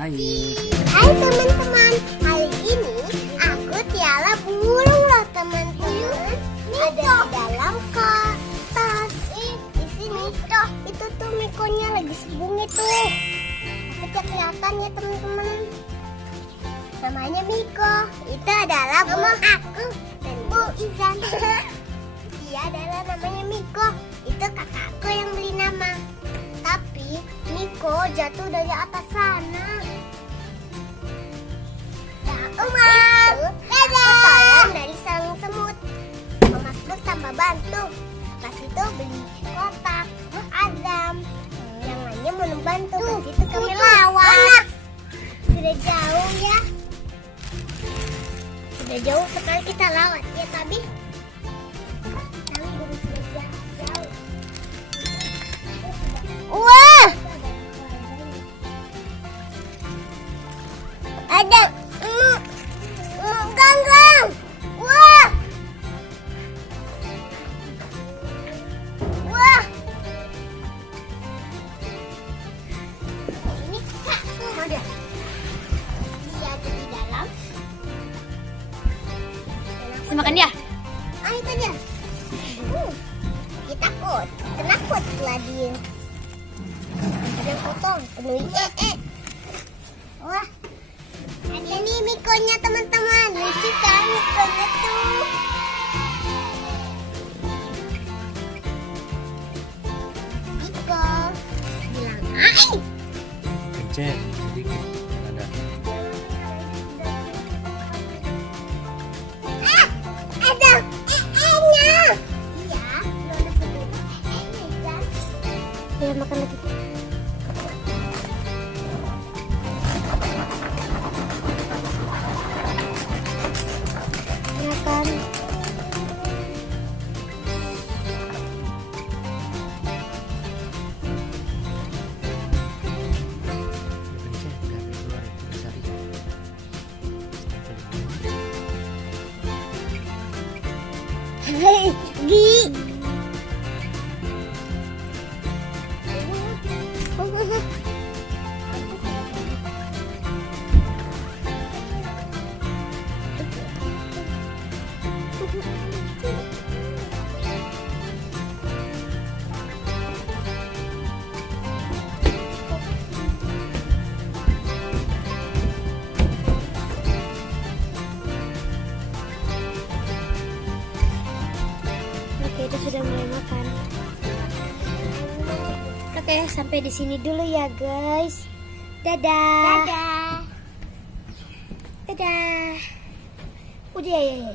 lain. Hai teman-teman, hari ini aku Tiara burung loh teman-teman. Ada di dalam kotak. Di sini itu tuh Mikonya lagi sembunyi tuh. Tapi kelihatan ya teman-teman. Namanya Miko. Itu adalah burung aku dan Bu Izan. Dia adalah namanya Miko. Itu kakakku yang beli nama. Tapi Miko jatuh dari atas sana. Oma, tolong dari sarang semut. Oma Semut tambah bantu. Pas itu beli kotak Adam. Yang lainnya mau membantu. Pas itu kami lawan. Sudah jauh ya. Sudah jauh sekali kita lawan ya tapi. Kami baru sudah jauh. Wah! Ada ganggang. Wah! Wah! Ini kak semua dia. Dia ada di dalam. Bisa makan dia? Ah itu dia. Dia takut. Penakut lah dia. Ada potong, penuhi Wah, ada nih Mikonya teman-teman. Lucu kan Mikonya tuh. Miko bilang, "Ai!" Kencet sedikit. Ada. Ah, ada nya. Iya, lu ada nya kan? Ya makan lagi. Makan. Kencet dari keluar itu cari. Hei, Gi. Oke, itu sudah mulai makan. Oke, sampai di sini dulu ya, guys. Dadah. Dadah. Dadah. Udah ya.